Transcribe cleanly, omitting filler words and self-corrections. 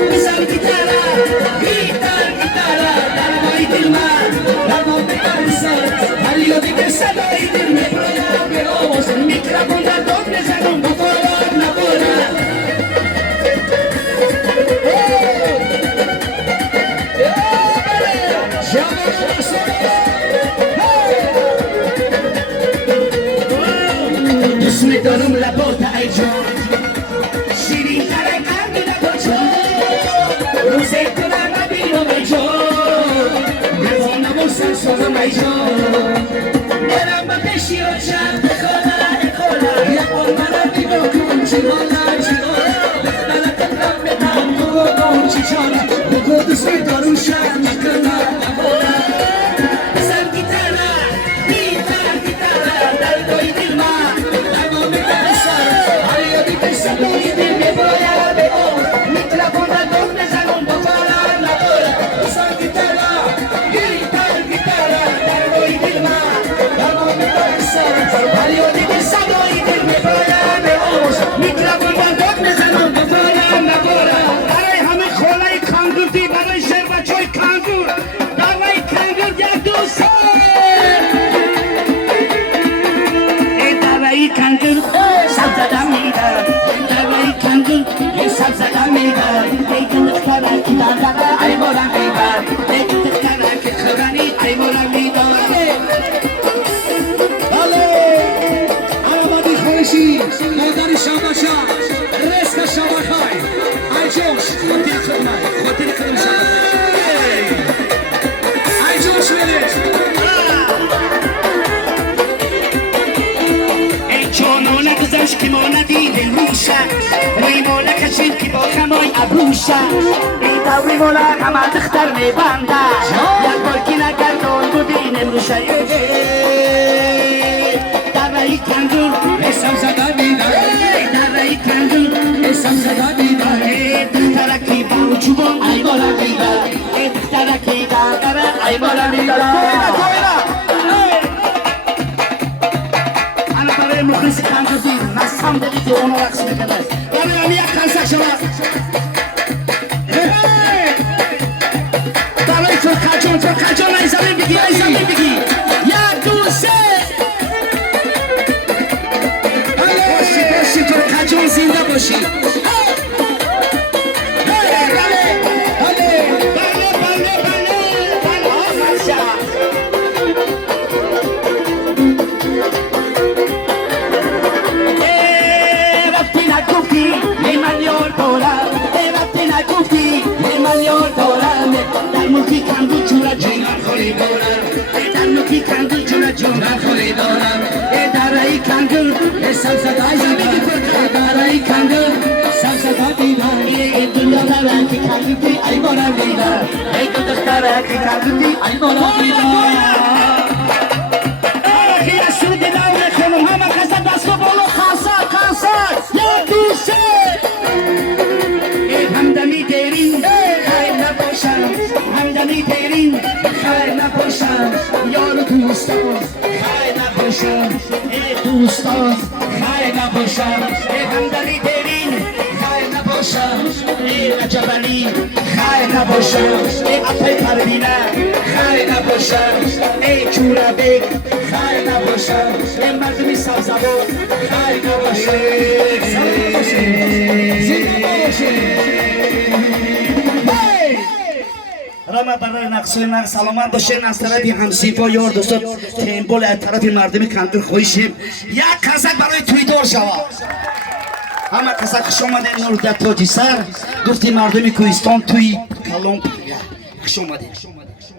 بزن گیتارا گیتارا در مای دل من نمو بپرسد حالیو دیگه صدای دل میبرم به آواز میکروفون در داد بزنم بخورم نبورم دوست میدارم لبات ای جان شیرین تره قلبی لبات جان روزه تو نبینم ای جان نزانم و سرسانم ای جان برم به پیشی و چند بخواه یک بار منم بیدو کن چی حالا بخبرم تکرم بدم تو گم چی جانم بگو دوست میدارم شد نکنم بزن گیتارا در دوی دل من نمو بپرسد حالیو دیگه صدای دل میباید به آن میکروفون در داد بزنم بخورم نبورم بزن گیتارا در دوی دل من نمو بپرسد حالیو دیگه صدای دل میباید به آن میکروفون در داد بزنم بخورم نبورم برای همه خولای کانگوردی برای شهر بچه‌های کانگور برای کانگور یک دوست درای کانگور سب زدم میدم درای کانگور سب زدم میدم دیگه دختره که درداره ای مولم میبر دیگه دختره که خورانی ای مولم میدار آمادی خورشی مادر شاماشا رزق شاماخای ای جوش خودی خدمت ای جوش بده گذشت که ما ندیده روشه روی مولا کشید که با خمای ابروشه ای دوری مولا همه دختر میبنده یک بار که نگردان بودین امروشه در رای کندون حساب زده میدن در رای کندون حساب زده میدن دخترکی با چوبان ای مولا میبر دخترکی درداره ای مولا میبر مخلص کانگوردی مستم دلیدی اونو رقص میکنه برای هم یک کنسک شما برای تو کجان ای زمین بگی یک دو سه باشی تو کجان زنده باشی جونم خوری دارم اداره کانگور حساب زدای زمین اداره کانگور حساب زدای دیدم این دنیا داره که کانگوری ای مورم دیدم ای دو دختره که کانگوری ای مورم دیدم خیلی سود داونه کنم همه کسا دست و بالو خاصا یا دوسته همدمی دیرین خیر نباشم همدمی دیرین خیر نباشم یارو دوستان خیر نباشم ای دوستان خیر نباشم ای همدمی دیرین خیر نباشم ای رجبلی خیر نباشم ای اپی پروینه خیر نباشم ای چورا بیگ خیر نباشم ای مردمی سبزبان خیر نباشم رما برای نقص سلامت باشین از طرف همسیفا یار دوستان تیمبول از طرف مردمی کانگور خویشیم یک کسک برای توییتر شود همه کسک خوش آمدین نور در تاجی سر گفتی مردمی کوهستان توی کلام خوش آمدین